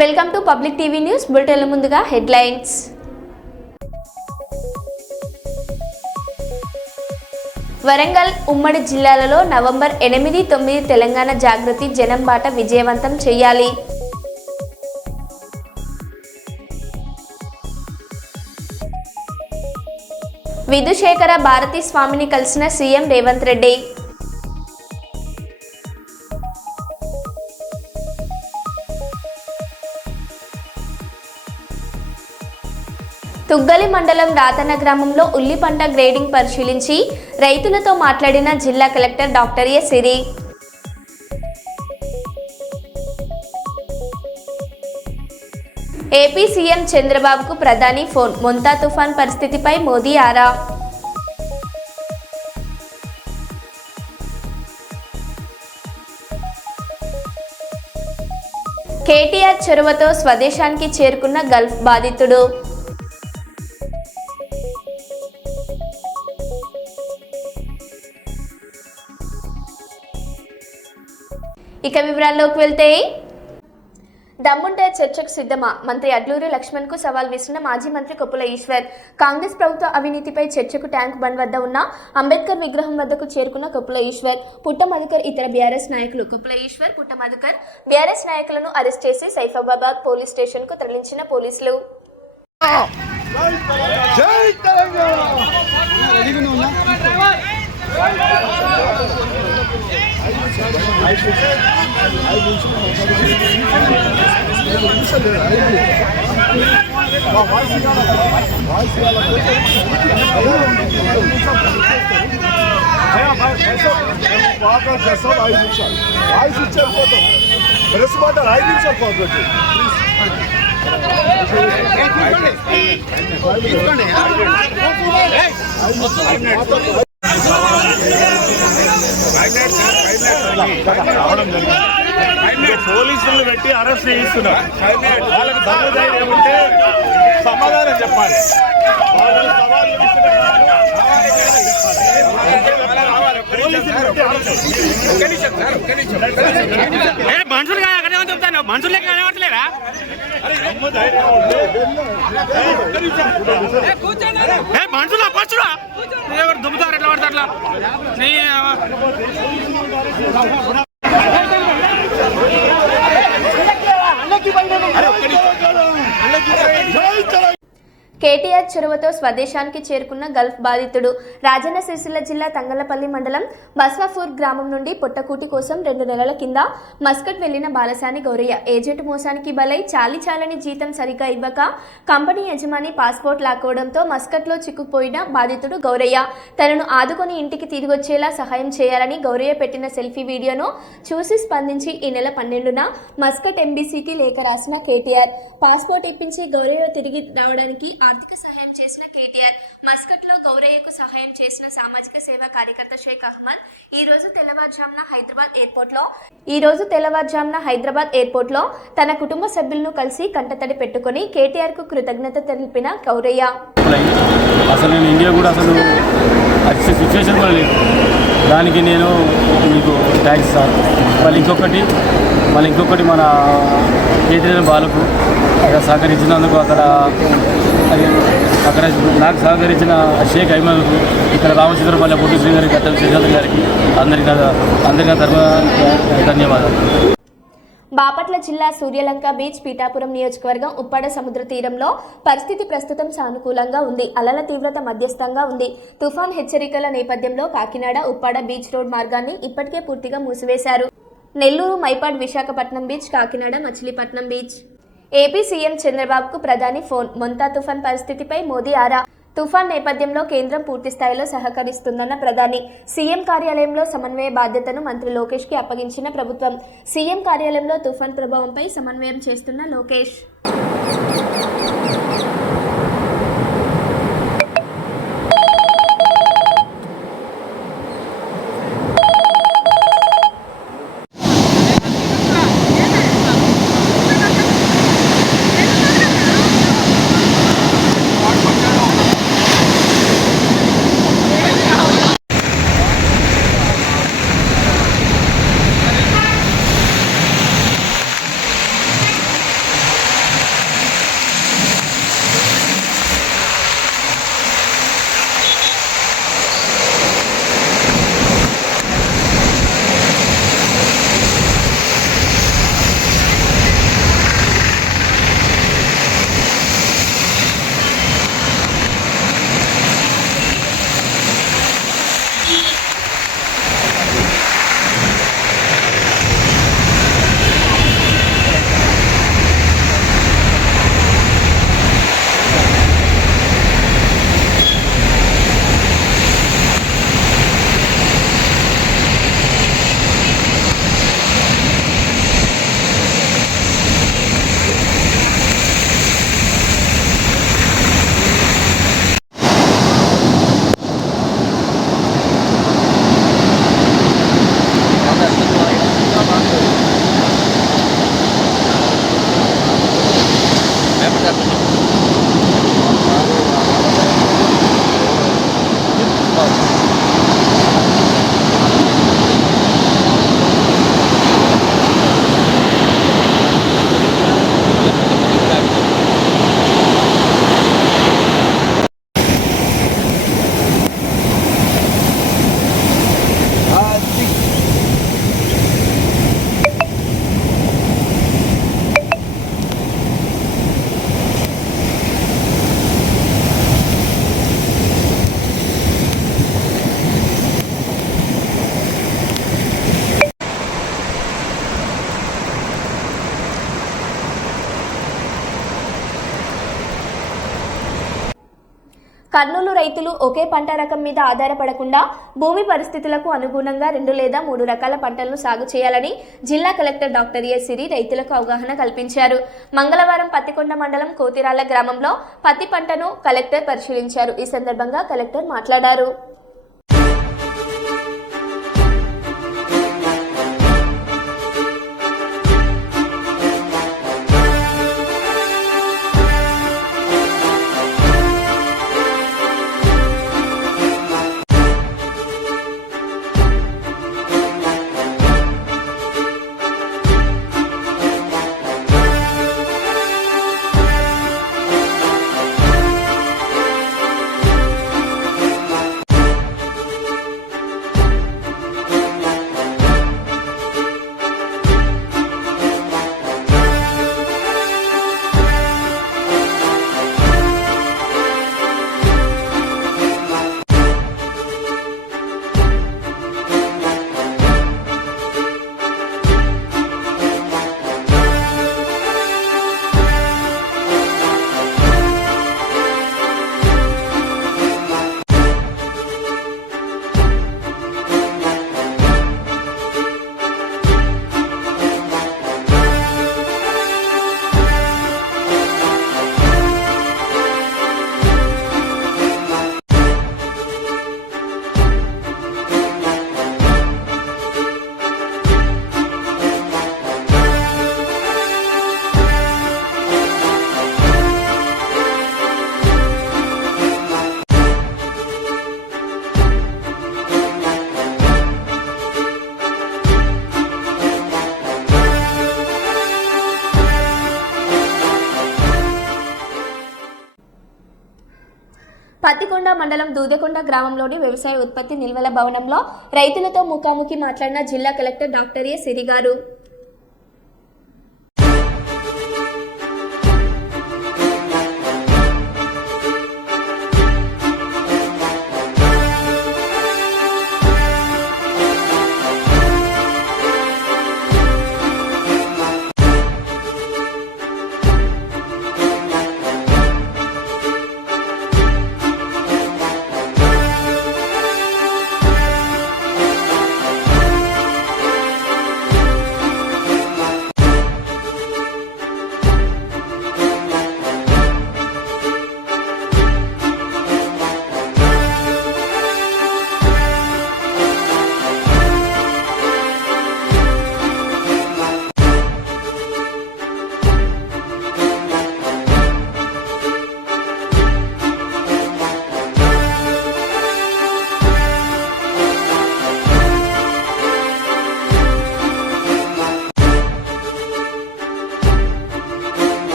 Welcome to public TV news bulletin ముందుగా headlines. Warangal ఉమ్మడి జిల్లాలలో నవంబర్ 8, 9 తెలంగాణ జాగృతి జనం బాట విజయవంతం చేయాలి. విధుశేఖర భారతి స్వామిని కలిసిన సీఎం రేవంత్ రెడ్డి. తుగ్గలి మండలం రాతన గ్రామంలో ఉల్లి పంట గ్రేడింగ్ పరిశీలించి రైతులతో మాట్లాడిన జిల్లా collector doctor A Siri. AP CM చంద్రబాబుకు ప్రధాని ఫోన్, మొంతా తుఫాన్ పరిస్థితిపై మోదీ ఆరా. కేటీఆర్ చొరవతో స్వదేశానికి చేరుకున్న గల్ఫ్ బాధితుడు. ఇక వివరాల్లోకి వెళ్తే, దమ్ముంటే చర్చకు సిద్ధమా? మంత్రి అడ్లూరి లక్ష్మణ్కు సవాల్ విసిరిన మాజీ మంత్రి కొప్పుల ఈశ్వర్. కాంగ్రెస్ ప్రభుత్వ అవినీతిపై చర్చకు ట్యాంక్ బండ్ వద్ద ఉన్న అంబేద్కర్ విగ్రహం వద్దకు చేరుకున్న కొప్పుల ఈశ్వర్, పుట్ట మధుకర్ ఇతర బీఆర్ఎస్ నాయకులు. కొప్పుల ఈశ్వర్, పుట్ట మధుకర్ బీఆర్ఎస్ నాయకులను అరెస్ట్ చేసి సైఫాబాద్ పోలీస్ స్టేషన్ కు తరలించిన పోలీసులు. పోలీసులు పెట్టి అరెస్ట్ చేయిస్తున్నారు. వాళ్ళకి ధైర్యం ఉంటే సమాధానం చెప్పాలి. మనుషులు చెప్తాను, మనుషులు లెక్క కనబడలేరా? మనుషులు పచ్చురా ఎవరు దుమ్ముతారు, ఎట్లా పడతారు అట్లా. కేటీఆర్ చొరవతో స్వదేశానికి చేరుకున్న గల్ఫ్ బాధితుడు. రాజన్న సిరిసిల్ల జిల్లా తంగళ్లపల్లి మండలం బస్వాపూర్ గ్రామం నుండి పొట్టకూటి కోసం 2 నెలల కింద మస్కట్ వెళ్లిన బాలసాని గౌరయ్య ఏజెంట్ మోసానికి బలై చాలని జీతం సరిగ్గా ఇవ్వక కంపెనీ యజమాని పాస్పోర్ట్ లాక్కోవడంతో మస్కట్లో చిక్కుపోయిన బాధితుడు గౌరయ్య తనను ఆదుకొని ఇంటికి తిరిగొచ్చేలా సహాయం చేయాలని గౌరయ్య పెట్టిన సెల్ఫీ వీడియోను చూసి స్పందించి ఈ నెల 12న మస్కట్ ఎంబీసీకి లేఖ రాసిన కేటీఆర్ పాస్పోర్ట్ ఇప్పించి గౌరయ్య తిరిగి రావడానికి ఆర్థిక సహాయం చేసిన కేటీఆర్, మస్కట్లో గౌరయ్యకు సహాయం చేసిన సామాజిక సేవా కార్యకర్త షేక్ అహ్మద్ ఈ రోజు తెల్లవారుజామున హైదరాబాద్ ఎయిర్పోర్ట్లో తన కుటుంబ సభ్యులను కలిసి కంటతడి పెట్టుకుని కేటీఆర్ కు కృతజ్ఞత తెలిపిన గౌరయ్య. అసలు నేను ఇండియా కూడా అసలు సిచ్యువేషన్ కూడా లేదు, దానికి నేను మీకు థ్యాంక్స్ సార్. మళ్ళీ ఇంకొకటి మన కేటీఆర్ బాలకు సహకరించినందుకు అక్కడ నాకు సహకరించిన షేక్ అహ్మద్కు, ఇక్కడ రామచంద్రపల్లి పొట్టి శ్రీ గారికి, గట్ట శేషాద్రి గారికి అందరికీ ధన్యవాదాలు. బాపట్ల జిల్లా సూర్యలంక బీచ్, పీఠాపురం నియోజకవర్గం ఉప్పాడ సముద్ర తీరంలో పరిస్థితి ప్రస్తుతం సానుకూలంగా ఉంది. అలల తీవ్రత మధ్యస్థంగా ఉంది. తుఫాన్ హెచ్చరికల నేపథ్యంలో కాకినాడ ఉప్పాడ బీచ్ రోడ్ మార్గాన్ని ఇప్పటికే పూర్తిగా మూసివేశారు. Nellore, Mypadu, Visakhapatnam beach, Kakinada, Machilipatnam beach. AP CM చంద్రబాబుకు ప్రధాని ఫోన్, మొంతా తుఫాన్ పరిస్థితిపై మోదీ ఆరా. తుఫాన్ నేపథ్యంలో కేంద్రం పూర్తి స్థాయిలో సహకరిస్తుందన్న ప్రధాని. సీఎం కార్యాలయంలో సమన్వయ బాధ్యతను మంత్రి లోకేష్ కి అప్పగించిన ప్రభుత్వం. సీఎం కార్యాలయంలో తుఫాన్ ప్రభావంపై సమన్వయం చేస్తున్న లోకేష్. కర్నూలు రైతులు ఒకే పంట రకం మీద ఆధారపడకుండా భూమి పరిస్థితులకు అనుగుణంగా 2 లేదా 3 రకాల పంటలను సాగు చేయాలని జిల్లా కలెక్టర్ డాక్టర్ ఏ సిరి రైతులకు అవగాహన కల్పించారు. మంగళవారం పత్తికొండ మండలం కోతిరాల గ్రామంలో పత్తి పంటను కలెక్టర్ పరిశీలించారు. ఈ సందర్భంగా కలెక్టర్ మాట్లాడారు. పత్తికొండ మండలం దూదకొండ గ్రామంలోని వ్యవసాయ ఉత్పత్తి నిల్వల భవనంలో రైతులతో ముఖాముఖి మాట్లాడిన జిల్లా కలెక్టర్ డాక్టర్ ఏ సిరి గారు.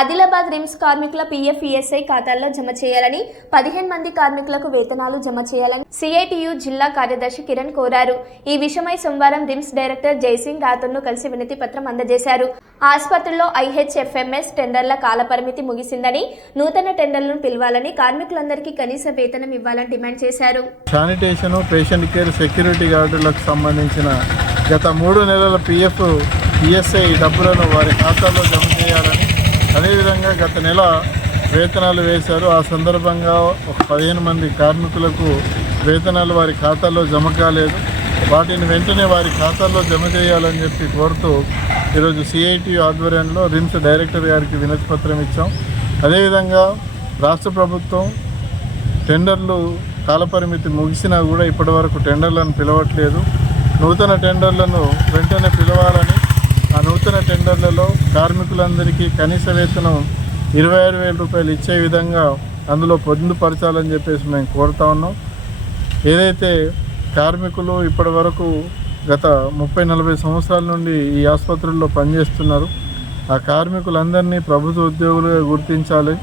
ఆదిలాబాద్ రిమ్స్ కార్మికుల పీఎఫ్ ఈఎస్ఐ ఖాతాల్లో జమ చేయాలని 15 మంది కార్మికులకు వేతనాలు జమ చేయాలని సిఐటియు జిల్లా కార్యదర్శి కిరణ్ కోరారు. ఈ విషయమై సోమవారం రిమ్స్ డైరెక్టర్ జైసింగ్ రాథోర్ను కలిసి వినతి పత్రం అందజేశారు. ఆసుపత్రుల్లో ఐహెచ్ఎఫ్ఎంఎస్ టెండర్ల కాలపరిమితి ముగిసిందని నూతన టెండర్లను పిలవాలని కార్మికులందరికీ కనీస వేతనం ఇవ్వాలని డిమాండ్ చేశారు. శానిటేషన్, పేషెంట్ కేర్, సెక్యూరిటీ గార్డులకు సంబంధించిన గత 3 నెలల పీఎఫ్ ఈఎస్ఐ డబ్బులను వారి ఖాతాలో జమ చేయాలని, అదేవిధంగా గత నెల వేతనాలు వేశారు. ఆ సందర్భంగా ఒక 15 మంది కార్మికులకు వేతనాలు వారి ఖాతాల్లో జమ కాలేదు. వాటిని వెంటనే వారి ఖాతాల్లో జమ చేయాలని చెప్పి కోరుతూ ఈరోజు సిఐటియు ఆధ్వర్యంలో రిమ్స్ డైరెక్టర్ గారికి వినతి పత్రం ఇచ్చాం. అదేవిధంగా రాష్ట్ర ప్రభుత్వం టెండర్లు కాలపరిమితి ముగిసినా కూడా ఇప్పటి వరకు టెండర్లను పిలవట్లేదు. నూతన టెండర్లను వెంటనే పిలవాలని, ఆ నూతన టెండర్లలో కార్మికులందరికీ కనీస వేతనం 26,000 రూపాయలు ఇచ్చే విధంగా అందులో పొందుపరచాలని చెప్పేసి మేము కోరుతా ఉన్నాం. ఏదైతే కార్మికులు ఇప్పటి వరకు గత 30-40 సంవత్సరాల నుండి ఈ ఆసుపత్రుల్లో పనిచేస్తున్నారు, ఆ కార్మికులందరినీ ప్రభుత్వ ఉద్యోగులుగా గుర్తించాలి,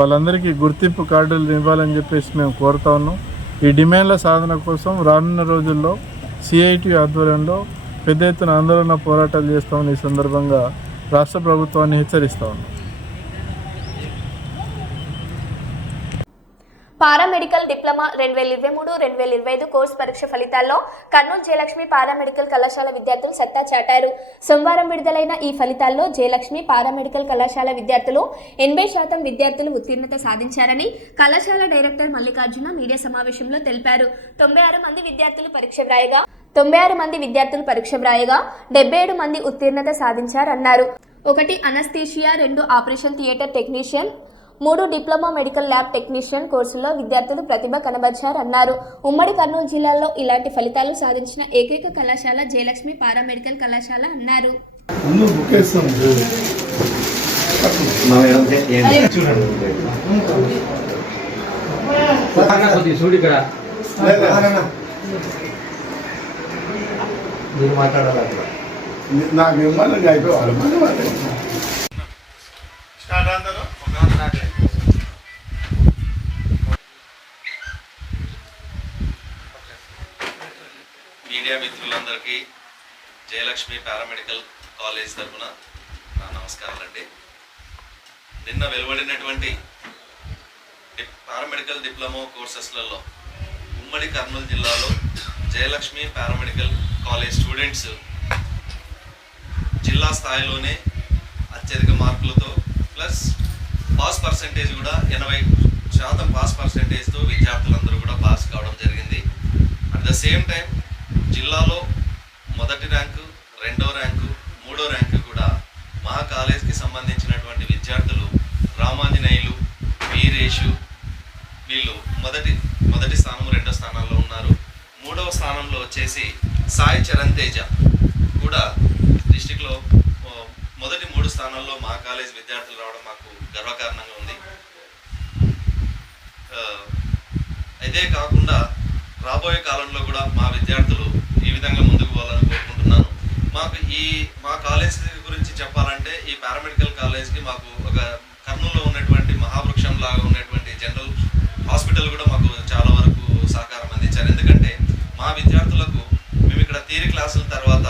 వాళ్ళందరికీ గుర్తింపు కార్డులు ఇవ్వాలని చెప్పేసి మేము కోరుతా ఉన్నాం. ఈ డిమాండ్ల సాధన కోసం రానున్న రోజుల్లో సిఐటి ఆధ్వర్యంలో పెద్ద ఎత్తున ఆందోళన పోరాటాలు చేస్తామని ఈ సందర్భంగా రాష్ట్ర ప్రభుత్వాన్ని హెచ్చరిస్తా ఉన్నాం. పారామెడికల్ డిప్లొమా 2023-2025 కోర్సు పరీక్ష ఫలితాల్లో కర్నూలు జయలక్ష్మి పారామెడికల్ కళాశాల విద్యార్థులు సత్తా చాటారు. సోమవారం విడుదలైన ఈ ఫలితాల్లో జయలక్ష్మి పారామెడికల్ కళాశాల విద్యార్థులు 80% విద్యార్థులు ఉత్తీర్ణత సాధించారని కళాశాల డైరెక్టర్ మల్లికార్జున మీడియా సమావేశంలో తెలిపారు. 96 మంది విద్యార్థులు పరీక్ష వ్రాయగా 77 మంది ఉత్తీర్ణత సాధించారన్నారు. 1 anaesthesia, 2 operation theatre technician, 3 diploma medical lab technician కోర్సుల్లో విద్యార్థులు ప్రతిభ కనబర్చారన్నారు. ఉమ్మడి కర్నూలు జిల్లాలో ఇలాంటి ఫలితాలు సాధించిన ఏకైక కళాశాల జయలక్ష్మి పారామెడికల్ కళాశాల అన్నారు. మీడియా మిత్రులందరికీ జయలక్ష్మి పారామెడికల్ కాలేజ్ తరఫున నా నమస్కారాలండి. నిన్న వెలువడినటువంటి పారామెడికల్ డిప్లొమా కోర్సెస్లలో ఉమ్మడి కర్నూలు జిల్లాలో జయలక్ష్మి పారామెడికల్ కాలేజ్ స్టూడెంట్స్ జిల్లా స్థాయిలోనే అత్యధిక మార్కులతో ప్లస్ పాస్ పర్సెంటేజ్ కూడా 80% పాస్ పర్సెంటేజ్తో విద్యార్థులందరూ కూడా పాస్ కావడం జరిగింది. అట్ ద సేమ్ టైం జిల్లాలో మొదటి ర్యాంకు, 2వ ర్యాంకు, 3వ ర్యాంకు కూడా మా కాలేజ్కి సంబంధించినటువంటి విద్యార్థులు రామాంజనేయులు, వీరేషు వీళ్ళు మొదటి స్థానం, 2వ స్థానాల్లో ఉన్నారు. 3వ స్థానంలో వచ్చేసి సాయి చరణ్ తేజ కూడా డిస్టిక్లో మొదటి 3 స్థానాల్లో మా కాలేజ్ విద్యార్థులు రావడం మాకు గర్వకారణంగా ఉంది. ఇదే కాకుండా రాబోయే కాలంలో కూడా మా విద్యార్థులు ఈ విధంగా ముందుకు పోవాలని కోరుకుంటున్నాను. మా కాలేజ్ గురించి చెప్పాలంటే ఈ పారామెడికల్ కాలేజ్కి మాకు ఒక కర్నూలులో ఉన్నటువంటి మహావృక్షం లాగా ఉన్నటువంటి జనరల్ హాస్పిటల్ కూడా మాకు చాలా వరకు సహకారం అందించారు. ఎందుకంటే మా విద్యార్థులకు మేము ఇక్కడ థియరీ క్లాసుల తర్వాత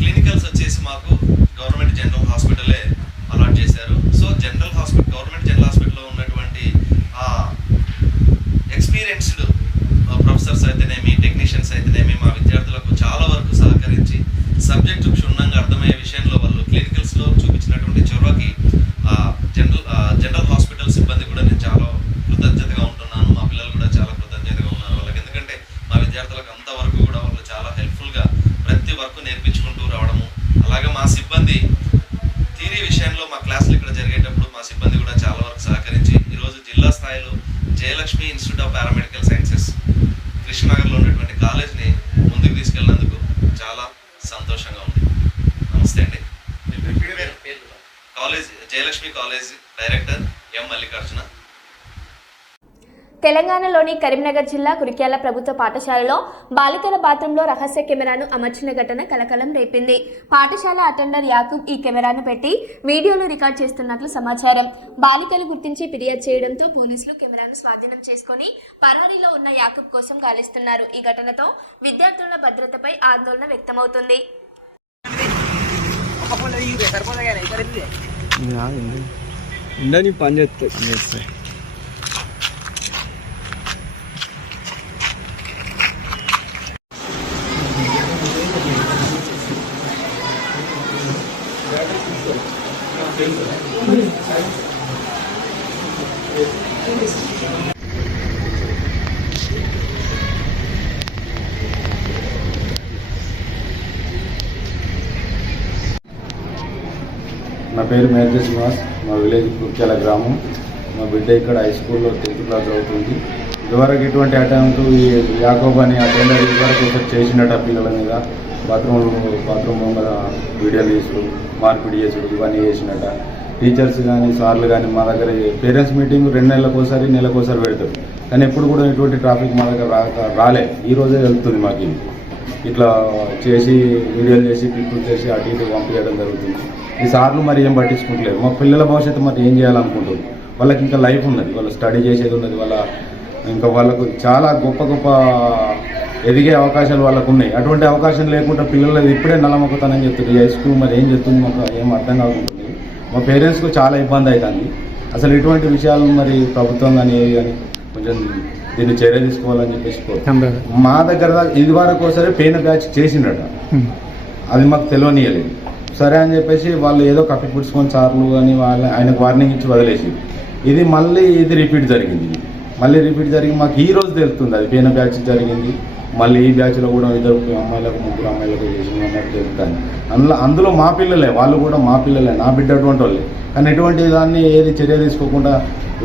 క్లినికల్స్ వచ్చేసి మాకు గవర్నమెంట్ జనరల్ హాస్పిటలే అలాట్ చేశారు. సో గవర్నమెంట్ జనరల్ హాస్పిటల్లో ఉన్నటువంటి ఎక్స్పీరియన్స్డ్ ప్రొఫెసర్స్ అయితేనేమి, టెక్నీషియన్స్ అయితేనేమి మా విద్యార్థులకు చాలా వరకు సహకరించి సబ్జెక్టు క్షుణ్ణంగా అర్థమయ్యే విషయంలో వాళ్ళు క్లినికల్స్లో చూపించినటువంటి చొరవకి జనరల్ హాస్పిటల్ సిబ్బంది కూడా నేను చాలా కృతజ్ఞతగా ఉంటున్నాను. మా పిల్లలు కూడా చాలా కృతజ్ఞతగా ఉన్నారు వాళ్ళకి. ఎందుకంటే మా విద్యార్థులకు అంతవరకు కూడా వాళ్ళు చాలా హెల్ప్ఫుల్గా ప్రతి వర్క్ నేర్పించుకుంటూ రావడము, అలాగే మా సిబ్బంది థియరీ విషయంలో మా క్లాసులు ఇక్కడ జరిగేటప్పుడు మా సిబ్బంది కూడా చాలా వరకు సహకరించి ఈరోజు జిల్లా స్థాయిలో Jayalakshmi institute of paramedical sciences కృష్ణనగర్లో ఉన్నటువంటి కాలేజ్ని ముందుకు తీసుకెళ్ళినందుకు చాలా సంతోషంగా ఉంది. నమస్తే అండి. College Jayalakshmi college director M Mallikarjuna. తెలంగాణలోని కరీంనగర్ జిల్లా కురిక్యాల ప్రభుత్వ పాఠశాలలో బాలికల బాత్రూంలో రహస్య కెమెరాను అమర్చిన ఘటన కలకలం రేపింది. పాఠశాల అటెండర్ యాకూబ్ ఈ కెమెరాను పెట్టి వీడియోలు రికార్డ్ చేస్తున్నట్లు సమాచారం. బాలికలు గుర్తించి ఫిర్యాదు చేయడంతో పోలీసులు కెమెరాను స్వాధీనం చేసుకుని పరారీలో ఉన్న యాకూబ్ కోసం గాలిస్తున్నారు. ఈ ఘటనతో విద్యార్థుల భద్రతపై ఆందోళన వ్యక్తమవుతుంది. నా పేరు మేజర్ శ్రీనివాస్, మా విలేజ్ కుర్క్యాల గ్రామం. మా బిడ్డ ఇక్కడ హై స్కూల్లో 10th క్లాస్ అవుతుంది. ఇదివరకు ఎటువంటి అటెంప్ట్ ఈ యాకోబ్ అని అటెండర్ ఇదివరకు ఒకటి చేసినట్టు ఆ పిల్లల మీద బాత్రూమ్ ముందర వీడియోలు తీసుడు మార్పిడి చేసుడు ఇవన్నీ చేసినట్ట. టీచర్స్ కానీ సార్లు కానీ మా దగ్గర పేరెంట్స్ మీటింగ్ 2 నెలలకోసారి నెలకోసారి పెడతారు, కానీ ఎప్పుడు కూడా ఎటువంటి ట్రాఫిక్ మా దగ్గర రాలే. ఈ రోజే వెళ్తుంది మాకు ఇది. ఇట్లా చేసి వీడియోలు చేసి పిక్కులు చేసి అటు ఇటు పంపించడం జరుగుతుంది. ఈ సార్లు మరి ఏం పట్టించుకుంటలేరు. మా పిల్లల భవిష్యత్తు మరి ఏం చేయాలనుకుంటారు. వాళ్ళకి ఇంకా లైఫ్ ఉన్నది, వాళ్ళు స్టడీ చేసేది ఉన్నది, ఇంకా వాళ్ళకు చాలా గొప్ప గొప్ప ఎదిగే అవకాశాలు వాళ్ళకు ఉన్నాయి. అటువంటి అవకాశం లేకుండా పిల్లలు ఇప్పుడే నల్లమొక్కుతానని చెప్తుంది. ఈ హై స్కూల్ మరి ఏం చెప్తుంది మాకు ఏం అర్థం కాకుంటుంది. మా పేరెంట్స్కు చాలా ఇబ్బంది అవుతుంది. అసలు ఇటువంటి విషయాలు మరి ప్రభుత్వం కానీ ఏవి కానీ కొంచెం దీన్ని చర్య తీసుకోవాలని చెప్పేసి మా దగ్గర ఇది వరకు ఒకసారి పెయిన్ బ్యాచ్ చేసిండట, అది మాకు తెలియనియలేదు. సరే అని చెప్పేసి వాళ్ళు ఏదో కప్పిపుడుచుకొని సార్లు కానీ ఆయనకు వార్నింగ్ ఇచ్చి వదిలేసి ఇది రిపీట్ జరిగింది. మాకు ఈ రోజు తెలుస్తుంది అది పెయిన్ బ్యాచ్ జరిగింది. మళ్ళీ ఈ బ్యాచ్లో కూడా 2 అమ్మాయిలకు 3 అమ్మాయిలకు చేసింది అన్నట్టు తెలుస్తుంది. అందులో మా పిల్లలే, వాళ్ళు కూడా మా పిల్లలే, నా బిడ్డ అటువంటి వాళ్ళే. కానీ ఎటువంటి దాన్ని ఏది చర్య తీసుకోకుండా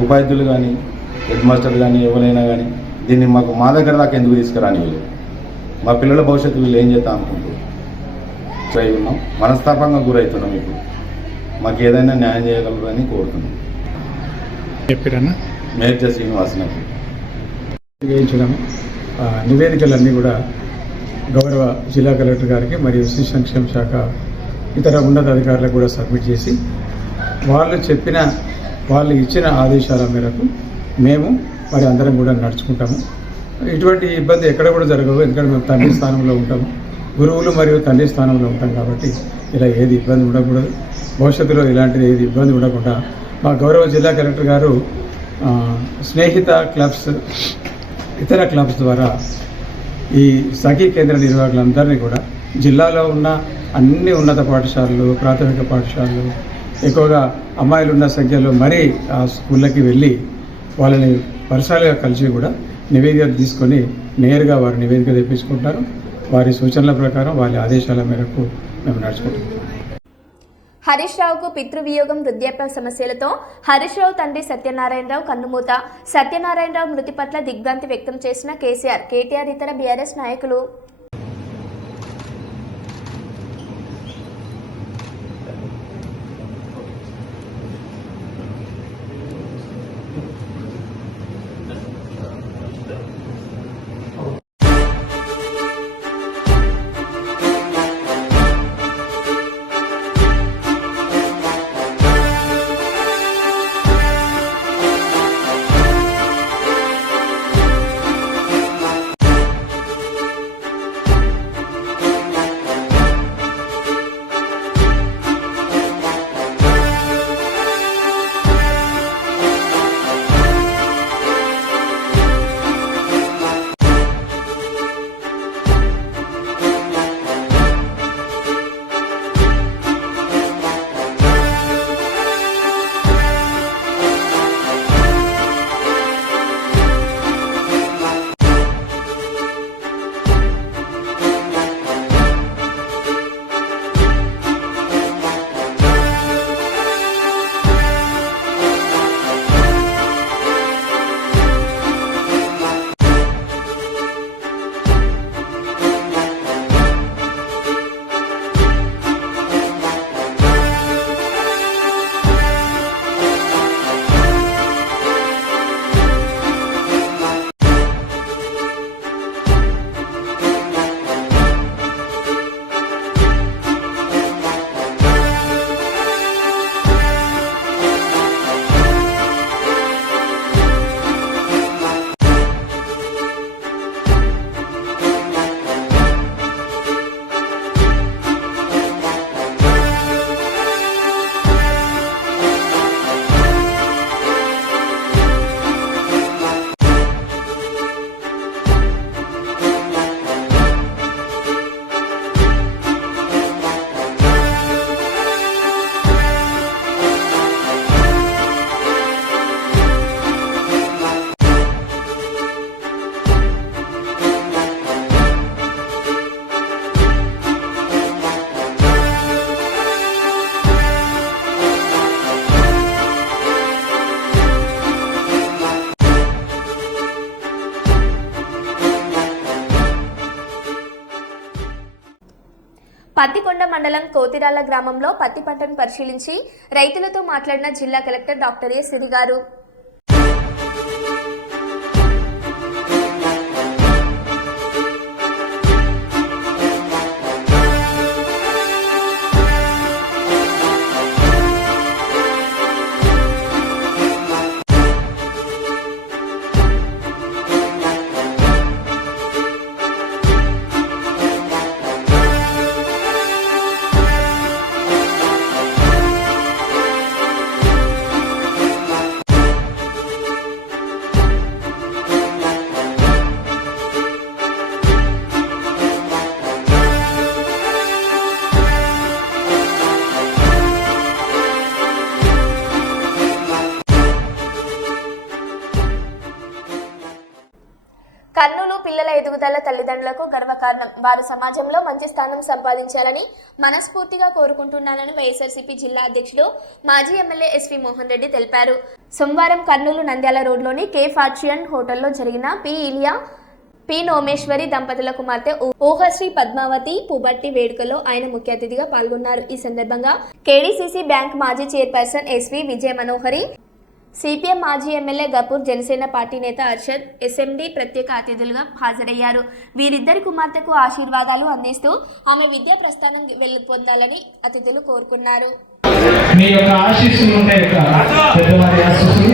ఉపాధ్యులు కానీ హెడ్ మాస్టర్ కానీ ఎవరైనా కానీ దీన్ని మా దగ్గర దాకా ఎందుకు తీసుకురాని వీళ్ళు మా పిల్లల భవిష్యత్తు వీళ్ళు ఏం చేద్దాం అనుకుంటూ ట్రై ఉన్నాం. మనస్తాపంగా గురవుతున్నాం. ఇప్పుడు మాకు ఏదైనా న్యాయం చేయగలరని కోరుతున్నాం. చెప్పారన్నా మేజర్ శ్రీనివాసన్ వేయించడం నివేదికలన్నీ కూడా గౌరవ జిల్లా కలెక్టర్ గారికి మరియు శిశు సంక్షేమ శాఖ ఇతర ఉన్నతాధికారులకు కూడా సబ్మిట్ చేసి వాళ్ళు ఇచ్చిన ఆదేశాల మేరకు మేము మరి అందరం కూడా నడుచుకుంటాము. ఇటువంటి ఇబ్బంది ఎక్కడ కూడా జరగవు, ఎందుకంటే మేము తండ్రి స్థానంలో ఉంటాము, గురువులు మరియు తండ్రి స్థానంలో ఉంటాం కాబట్టి ఇలా ఏది ఇబ్బంది ఉండకూడదు. భవిష్యత్తులో ఇలాంటిది ఏది ఇబ్బంది ఉండకుండా మా గౌరవ జిల్లా కలెక్టర్ గారు స్నేహిత క్లబ్స్ ఇతర క్లబ్స్ ద్వారా ఈ సఖీ కేంద్ర నిర్వాహకులందరినీ కూడా జిల్లాలో ఉన్న అన్ని ఉన్నత పాఠశాలలు, ప్రాథమిక పాఠశాలలు, ఎక్కువగా అమ్మాయిలు ఉన్న సంఖ్యలో మరీ ఆ స్కూళ్ళకి వెళ్ళి వాళ్ళని పర్సనల్గా కలిసి కూడా నివేదిక తీసుకొని నేరుగా వారు నివేదిక తెప్పించుకుంటారు. వారి సూచనల ప్రకారం వారి ఆదేశాల మేరకు మేము నడుచుకుంటున్నాం. హరీష్ రావుకు పితృవియోగం వృద్ధాప్య సమస్యలతో హరీష్ రావు తండ్రి సత్యనారాయణరావు కన్నుమూత. సత్యనారాయణరావు మృతి పట్ల దిగ్భ్రాంతి వ్యక్తం చేసిన కేటీఆర్ ఇతర బీఆర్ఎస్ నాయకులు. పత్తికొండ మండలం కోతిరాల గ్రామంలో పత్తి పంటను పరిశీలించి రైతులతో మాట్లాడిన జిల్లా కలెక్టర్ డాక్టర్ ఏ సిరి గారు. కర్నూలు పిల్లల ఎదుగుదల తల్లిదండ్రులకు గర్వకారణం. వారు సమాజంలో మంచి స్థానం సంపాదించాలని మనస్ఫూర్తిగా కోరుకుంటున్నానని వైఎస్ఆర్సీపీ జిల్లా అధ్యక్షుడు మాజీ ఎమ్మెల్యే ఎస్వి మోహన్ రెడ్డి తెలిపారు. సోమవారం కర్నూలు నంద్యాల రోడ్లోని కే ఫార్చ్యూన్ హోటల్లో జరిగిన పి ఇలియా పి నోమేశ్వరి దంపతుల కుమార్తె ఊహశ్రీ పద్మావతి పుబట్టి వేడుకలో ఆయన ముఖ్య అతిథిగా పాల్గొన్నారు. ఈ సందర్భంగా కేడీసీసీ బ్యాంక్ మాజీ చైర్పర్సన్ ఎస్వి విజయ మనోహరి, సిపిఎం మాజీ ఎమ్మెల్యే గపూర్, జనసేన పార్టీ నేత అర్షద్ ఎస్ఎండి ప్రత్యేక అతిథులుగా హాజరయ్యారు. వీరిద్దరి కుమార్తెకు ఆశీర్వాదాలు అందిస్తూ ఆమె విద్యా ప్రస్థానం పొందాలని అతిథులు కోరుకున్నారు. మీ యొక్క ఆశీస్సులు ఉంటాయి, పెద్దవారి ఆశీస్సులు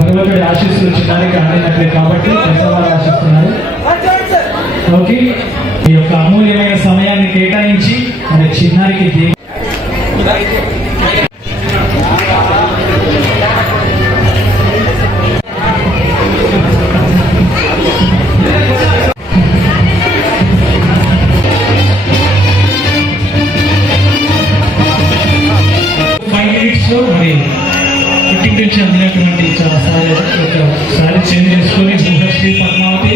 భగవంతుడి ఆశీస్సులు చిన్నారికి అందినట్లే కాబట్టి పెద్దవారు ఆశిస్తున్నారు. ఓకే, మీ యొక్క అమూల్యమైన సమయాన్ని కేటాయించి మరి చిన్నారికి ఇంటి నుంచి అందినటువంటి సారీ చేంజ్ చేసుకొని ఊహశ్రీ పద్మావతి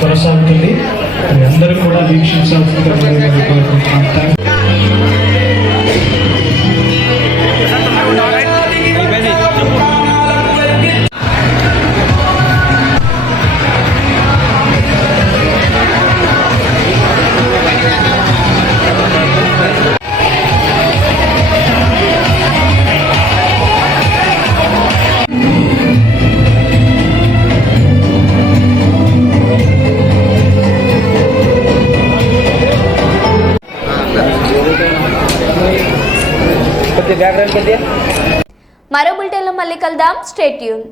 కొనసాగుతుంది. అందరూ కూడా వీక్షించాల్సిందిగా మరో బులెటిన్లో మళ్ళీ కలుద్దాం. Stay tune.